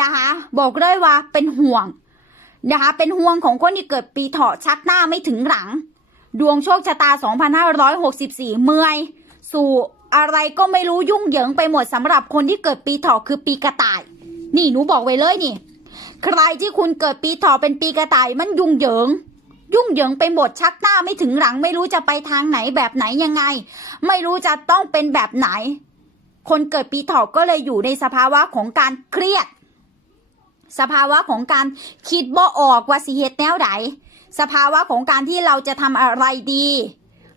นะคะ บอกเลยว่าเป็นห่วงนะคะ เป็นห่วงของคนที่เกิดปีเถาะชักหน้าไม่ถึงหลัง ดวงโชคชะตา 2564 เมื่อย สู่อะไรก็ไม่รู้ยุ่งเหยิงไปหมดสำหรับคนที่เกิดปีเถาะคือปีกระต่าย นี่หนูบอกไว้เลยนี่ ใครที่คุณเกิดปีเถาะเป็นปีกระต่ายมันยุ่งเหยิงยุ่งเหยิงไปหมดชักหน้าไม่ถึงหลัง ไม่รู้จะไปทางไหนแบบไหนยังไง ไม่รู้จะต้องเป็นแบบไหน คนเกิดปีเถาะก็เลยอยู่ในสภาวะของการเครียด สภาวะของการคิดบ่ออกว่าสิเหตุแนวไหนสภาวะของการที่เราจะทำอะไรดี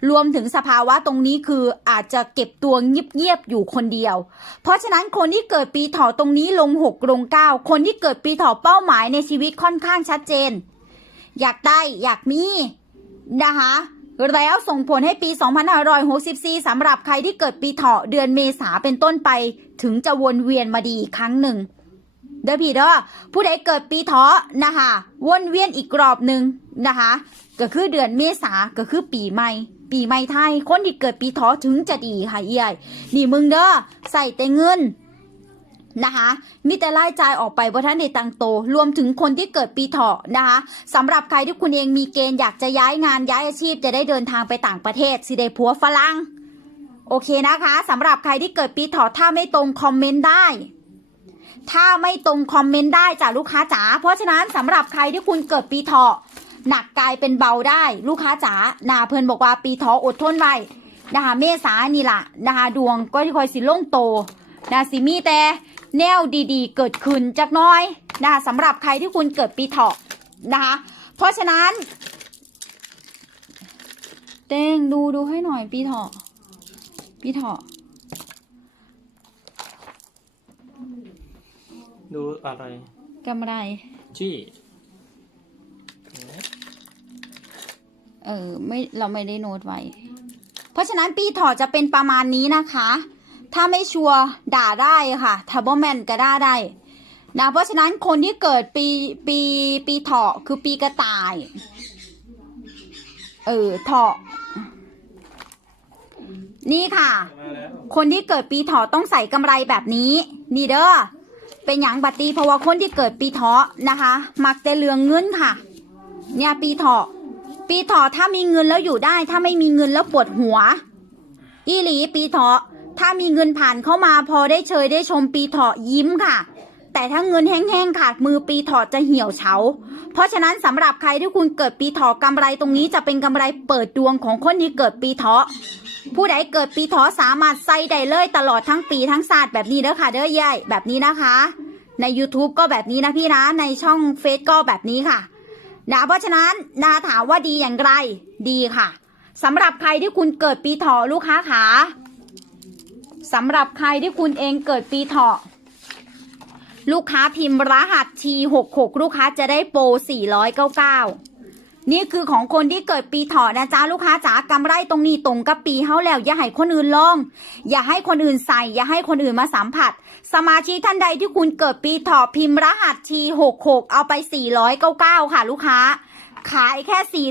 รวมถึงสภาวะตรงนี้คืออาจจะเก็บตัวเงียบๆอยู่คนเดียว เพราะฉะนั้นคนที่เกิดปีเถาะตรงนี้ลงหกลงเก้าคนที่เกิดปีเถาะเป้าหมายในชีวิตค่อนข้างชัดเจน อยากได้อยากมีนะคะแล้วส่งผลให้ปี 2564 สำหรับใครที่เกิดปีเถาะเดือนเมษาเป็นต้นไป ถึงจะวนเวียนมาดีอีกครั้งหนึ่ง เด้อพี่เด้อผู้ใดเกิดปีเถาะนะคะวนเวียนอีกรอบหนึ่งนะคะ ก็คือเดือนเมษาก็คือปีใหม่ ปีใหม่ไทย คนที่เกิดปีเถาะถึงจะดีค่ะเอี่ยนี่มึงเด้อใส่แต่เงินนะคะมีแต่รายจ่ายออกไปว่าท่านในตังโต รวมถึงคนที่เกิดปีเถาะนะคะสำหรับใครที่คุณเองมีเกณฑ์อยากจะย้ายงานย้ายอาชีพจะได้เดินทางไปต่างประเทศสิได้ผัวฝรั่งโอเคนะคะสำหรับใครที่เกิดปีเถาะถ้าไม่ตรงคอมเมนต์ได้ ถ้าไม่ตรงคอมเมนต์ได้จากลูกค้าจ๋าเพราะฉะนั้นสำหรับใครที่คุณเกิดปีเถาะหนักกลายเป็นเบาได้ลูกค้าจ๋านาเพื่อนบอกว่าปีเถาะอดทนไว้นะคะเมษานี่ล่ะนะคะดวงก็ที่คอยสิล่งโตนะสิมีแต่แนวดีๆ เกิดขึ้นจักน้อยนะคะสำหรับใครที่คุณเกิดปีเถาะนะคะเพราะฉะนั้นเต้งดูดูให้หน่อยปีเถาะปีเถาะ ดูอะไรกำไรจี้เออไม่เราไม่ได้โน้ตไว้ เพราะฉะนั้นปีเถอจะเป็นประมาณนี้นะคะ ถ้าไม่ชัวร์ด่าได้ค่ะถ้าบ่แมนก็ด่าได้นะเพราะฉะนั้นคนที่เกิดปีปีปีเถาะคือปีกระต่าย เออเถาะนี่ค่ะมาแล้วคนที่เกิดปีเถาะต้องใส่กำไรแบบนี้ นี่เด้อ เป็นอย่างบัตตีเพราะว่าคนที่เกิดปีเถาะนะคะ มักจะเลืองเงินค่ะ เนี่ยปีเถาะปีเถาะถ้ามีเงินแล้วอยู่ได้ ถ้าไม่มีเงินแล้วปวดหัว อีหลีปีเถาะถ้ามีเงินผ่านเข้ามาพอได้เชยได้ชมปีเถาะยิ้มค่ะ แต่ถ้าเงินแห้งๆขาดมือปีเถาะจะเหี่ยวเฉา เพราะฉะนั้นสำหรับใครที่คุณเกิดปีเถาะกำไรตรงนี้จะเป็นกำไรเปิดดวงของคนที่เกิดปีเถาะ ผู้ใดเกิดปีเถาะสามารถใส่ได้เลยตลอดทั้งปีทั้งศาสตร์แบบนี้เด้อค่ะเด้อยายแบบนี้นะคะ ใน YouTube ก็แบบนี้นะพี่นะในช่องเฟซก็แบบนี้ค่ะนะเพราะฉะนั้นนาถามว่าดีอย่างไรดีค่ะสำหรับใครที่คุณเกิดปีถาะลูกค้าขาสำหรับใครที่คุณเองเกิดปีเถาะ ลูกค้าพิมพ์รหัส T66 ลูกค้าจะได้โปร499 นี่คือของคนที่เกิดปีเถาะนะจ๊ะลูกค้าจ๋ากำไรตรงนี้ตรงกับปีเฮาแล้ว อย่าให้คนอื่นลอง อย่าให้คนอื่นใส่ อย่าให้คนอื่นมาสัมผัส สมาชิกท่านใดที่คุณเกิดปีเถาะพิมพ์รหัส T66 เอาไป499ค่ะ ลูกค้า ขายแค่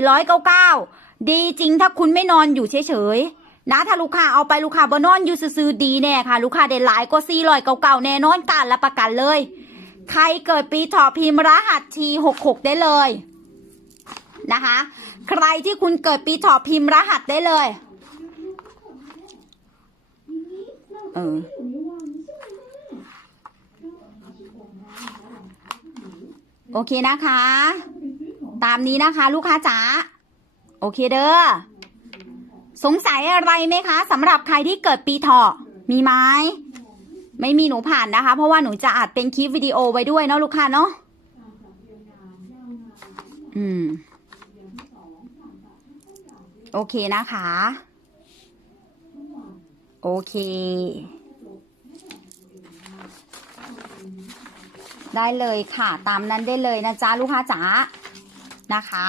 499ดีจริงถ้าคุณไม่นอนอยู่เฉยๆนะถ้าลูกค้าเอาไปลูกค้าบนอนอยู่ซื้อๆดีแน่ค่ะ ลูกค้าได้หลายกว่า499แน่นอนการละประกันเลย ใครเกิดปีเถาะพิมพ์รหัส T66 ได้เลย นะคะ ใครที่คุณเกิดปีถาะพิมพ์รหัสได้เลยเออโอเคนะคะ ตามนี้นะคะ ลูกค้าจ๋าโอเคเด้อสงสัยอะไรไหมคะสำหรับใครที่เกิดปีเถาะมีไหมไม่มีหนูผ่านนะคะ เพราะว่าหนูจะอัดเป็นคลิปวิดีโอไว้ด้วยเนาะลูกค้าเนาะอืม โอเคนะคะ โอเค ได้เลยค่ะ ตามนั้นได้เลยนะจ๊ะลูกค้าจ๋านะคะ